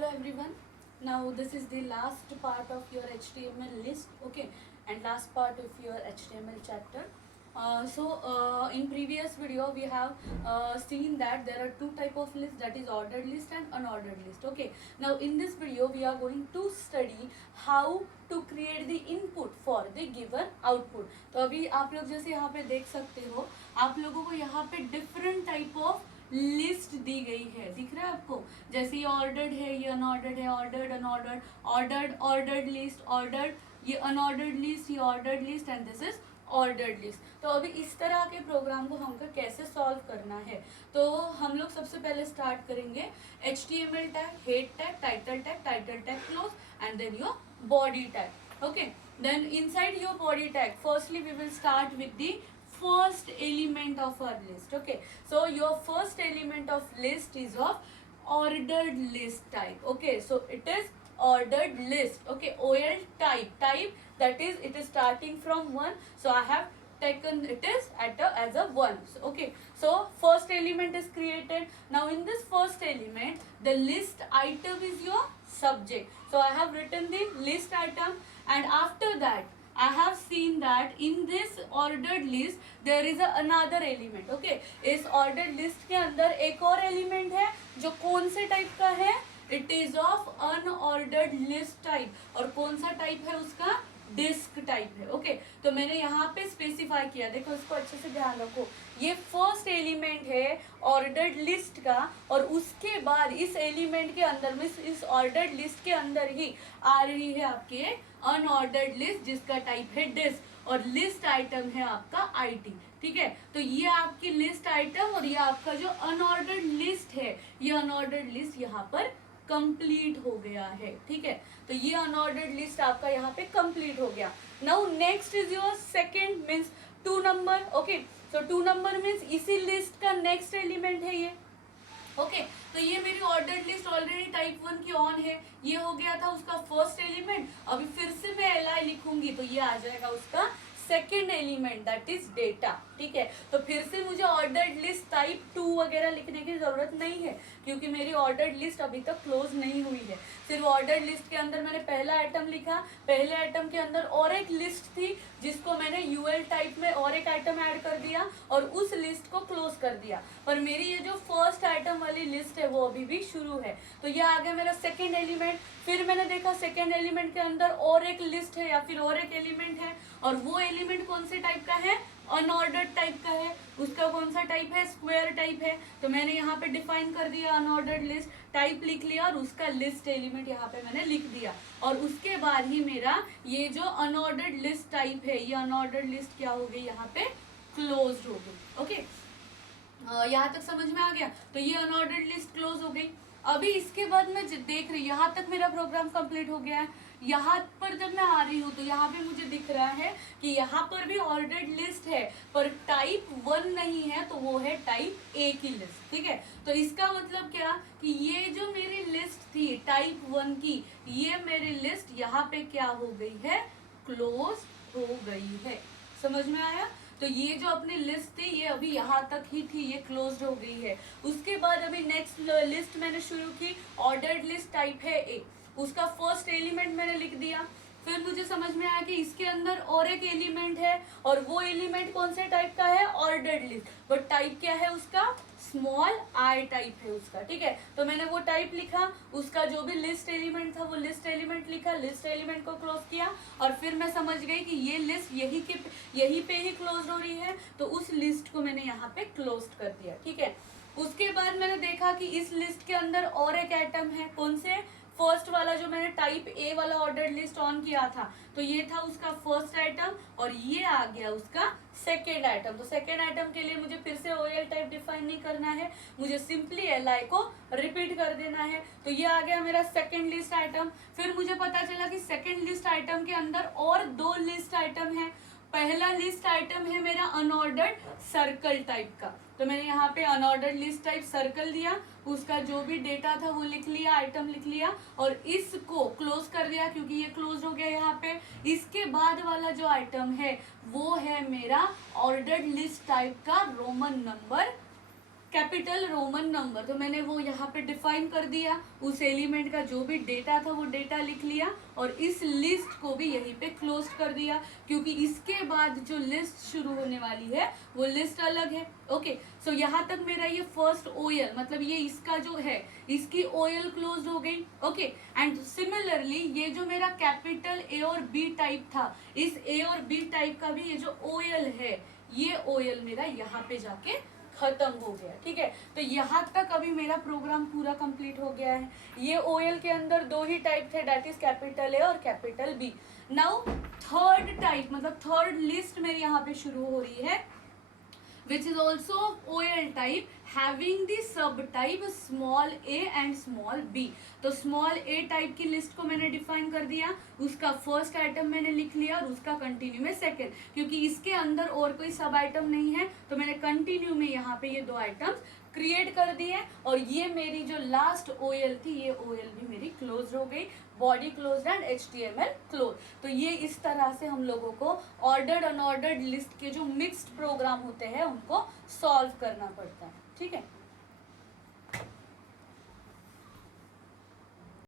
Hello everyone. Now this is the last part of your HTML list, okay, and last part of your HTML chapter. In previous video we have seen that there are two type of lists, that is ordered list and unordered list. Okay. Now in this video we are going to study how to create the input for the given output. तो अभी आप लोग जैसे यहाँ पे देख सकते हो, आप लोगों को यहाँ पे डिफरेंट टाइप ऑफ लिस्ट दी गई है, दिख रहा है आपको? जैसे ये ऑर्डर्ड है, ये अनऑर्डर्ड है, ordered unordered, ordered ordered list, ordered ये अनऑर्डर्ड लिस्ट, ये ordered list and this is ordered list. तो अभी इस तरह के प्रोग्राम को हमको कैसे सॉल्व करना है, तो हम लोग सबसे पहले स्टार्ट करेंगे HTML tag, head tag, title tag close and then your body tag. Okay, then inside your body tag firstly we will start with the first element of our list. Okay, so your first element of list is of ordered list type. Okay, so it is ordered list. Okay, OL type, that is it is starting from 1, so I have taken it is as a 1. So, okay, so first element is created. Now in this first element the list item is your subject, so I have written the list item, and after that I have seen that in this ordered list there is another element. Okay, इस ordered list के अंदर एक और element है जो कौन से type का है? It is of unordered list type. और कौन सा type है उसका? डिस्क टाइप है. ओके, तो मैंने यहाँ पे स्पेसिफाई किया, देखो इसको अच्छे से ध्यान रखो. ये फर्स्ट एलिमेंट है ऑर्डर्ड लिस्ट का, और उसके बाद इस एलिमेंट के अंदर में इस ऑर्डर्ड लिस्ट के अंदर ही आ रही है आपकी अनऑर्डर्ड लिस्ट जिसका टाइप है डिस्क, और लिस्ट आइटम है आपका आईटी. ठीक है, तो ये आपकी लिस्ट आइटम और ये आपका जो अनऑर्डर्ड लिस्ट है, ये अनऑर्डर्ड लिस्ट यहाँ पर कंप्लीट हो गया है. ठीक है, तो ये अनऑर्डर्ड लिस्ट आपका यहाँ पे कंप्लीट हो गया. Now next is your second means 2 number. Okay, so 2 number means इसी लिस्ट का नेक्स्ट एलिमेंट है ये. ओके, तो ये मेरी ऑर्डर्ड लिस्ट ऑलरेडी टाइप 1 की ऑन है, ये हो गया था उसका फर्स्ट एलिमेंट. अभी फिर से मैं li लिखूंगी तो ये आ जाएगा उसका second element, that is data. ठीक है, तो फिर से मुझे ऑर्डर्ड लिस्ट टाइप 2 वगैरह लिखने की जरूरत नहीं है, क्योंकि मेरी ऑर्डर्ड लिस्ट अभी तक क्लोज नहीं हुई है. सिर्फ ऑर्डर्ड लिस्ट के अंदर मैंने पहला आइटम लिखा, पहले आइटम के अंदर और एक लिस्ट थी जिसको मैंने यूएल टाइप में और एक आइटम ऐड कर दिया और उस लिस्ट को क्लोज कर दिया. पर मेरी ये जो फर्स्ट आइटम वाली लिस्ट है वो अभी भी शुरू है, तो ये आ गया मेरा सेकेंड एलिमेंट. फिर मैंने देखा सेकेंड एलिमेंट के अंदर और एक लिस्ट है या फिर और एक एलिमेंट है, और वो एलिमेंट कौन से टाइप का है? अनऑर्डर्ड टाइप का है. उसका कौन सा टाइप है? स्क्वायर टाइप है. तो मैंने यहाँ पे डिफाइन कर दिया अनऑर्डर्ड लिस्ट टाइप लिख लिया और उसका लिस्ट एलिमेंट यहाँ पे मैंने लिख दिया, और उसके बाद ही मेरा ये जो अनऑर्डर्ड लिस्ट टाइप है, ये अनऑर्डर्ड लिस्ट क्या हो गई यहाँ पे? क्लोज हो गई. ओके, यहाँ तक समझ में आ गया? तो ये अनऑर्डर्ड लिस्ट क्लोज हो गई. अभी इसके बाद मैं देख रही, यहाँ तक मेरा प्रोग्राम कंप्लीट हो गया है. यहाँ पर जब मैं आ रही हूँ तो यहाँ पे मुझे दिख रहा है कि यहाँ पर भी ऑर्डर्ड लिस्ट है, पर टाइप 1 नहीं है, तो वो है टाइप ए की लिस्ट. ठीक है, तो इसका मतलब क्या कि ये जो मेरी लिस्ट थी टाइप 1 की, ये मेरी लिस्ट यहाँ पे क्या हो गई है? क्लोज हो गई है. समझ में आया? तो ये जो अपनी लिस्ट थी ये अभी यहाँ तक ही थी, ये क्लोज्ड हो गई है. उसके बाद अभी नेक्स्ट लिस्ट मैंने शुरू की, ऑर्डर्ड लिस्ट टाइप है ए, उसका फर्स्ट एलिमेंट मैंने लिख दिया. फिर मुझे समझ में आया कि इसके अंदर और एक एलिमेंट है, और वो एलिमेंट कौन से टाइप का है? ऑर्डर्ड लिस्ट, बट टाइप क्या है उसका? स्मॉल आई टाइप है उसका. ठीक है, तो मैंने वो टाइप लिखा, उसका जो भी लिस्ट एलिमेंट था वो लिस्ट एलिमेंट लिखा, लिस्ट एलिमेंट को क्लोज किया, और फिर मैं समझ गई कि ये लिस्ट यही पे ही क्लोज हो रही है, तो उस लिस्ट को मैंने यहाँ पे क्लोज कर दिया. ठीक है, उसके बाद मैंने देखा कि इस लिस्ट के अंदर और एक आइटम है, कौन से? फर्स्ट वाला जो मैंने टाइप ए वाला ऑर्डर्ड लिस्ट ऑन किया था, तो ये था उसका फर्स्ट आइटम, और ये आ गया उसका सेकेंड आइटम. तो सेकेंड आइटम के लिए मुझे फिर से ओएल टाइप डिफाइन नहीं करना है, मुझे सिंपली li को रिपीट कर देना है. तो ये आ गया मेरा सेकेंड लिस्ट आइटम. फिर मुझे पता चला कि सेकेंड लिस्ट आइटम के अंदर और 2 लिस्ट आइटम है. पहला लिस्ट आइटम है मेरा अनऑर्डर्ड सर्कल टाइप का, तो मैंने यहाँ पे अनऑर्डर्ड लिस्ट टाइप सर्कल दिया, उसका जो भी डेटा था वो लिख लिया, आइटम लिख लिया, और इसको क्लोज कर दिया क्योंकि ये क्लोज हो गया यहाँ पे. इसके बाद वाला जो आइटम है वो है मेरा ऑर्डर्ड लिस्ट टाइप का Roman number capital Roman number, तो मैंने वो यहाँ पे डिफाइन कर दिया, उस एलिमेंट का जो भी डेटा था वो डेटा लिख लिया और इस लिस्ट को भी यहीं पे क्लोज कर दिया, क्योंकि इसके बाद जो लिस्ट शुरू होने वाली है वो लिस्ट अलग है। ओके, सो यहाँ तक मेरा ये फर्स्ट ओएल, मतलब ये इसका जो है इसकी ओएल क्लोज हो गई। ओके, एंड सिमिलरली ये जो मेरा कैपिटल ए और बी टाइप था, इस ए और बी टाइप का भी ये जो ओएल है, ये ओएल मेरा यहाँ पे जाके खत्म हो गया। ठीक है, तो यहाँ तक अभी मेरा प्रोग्राम पूरा कंप्लीट हो गया है। ये ओएल के अंदर दो ही टाइप थे, दैट इज कैपिटल ए और capital B. Now third type, मतलब थर्ड लिस्ट मेरी यहाँ पे शुरू हो रही है, which is also OL type having the subtype small a and small b। तो small a टाइप की लिस्ट को मैंने डिफाइन कर दिया, उसका फर्स्ट आइटम मैंने लिख लिया और उसका कंटिन्यू में सेकंड, क्योंकि इसके अंदर और कोई सब आइटम नहीं है तो मैंने कंटिन्यू में यहाँ पे ये दो आइटम्स क्रिएट कर दिए। और ये मेरी जो लास्ट ओएल थी, ये ओएल भी मेरी क्लोज हो गई, body close and HTML close. तो ये इस तरह से हम लोगों को ऑर्डर्ड अनऑर्डर्ड लिस्ट के जो मिक्स्ड प्रोग्राम होते हैं उनको सॉल्व करना पड़ता है। ठीक है,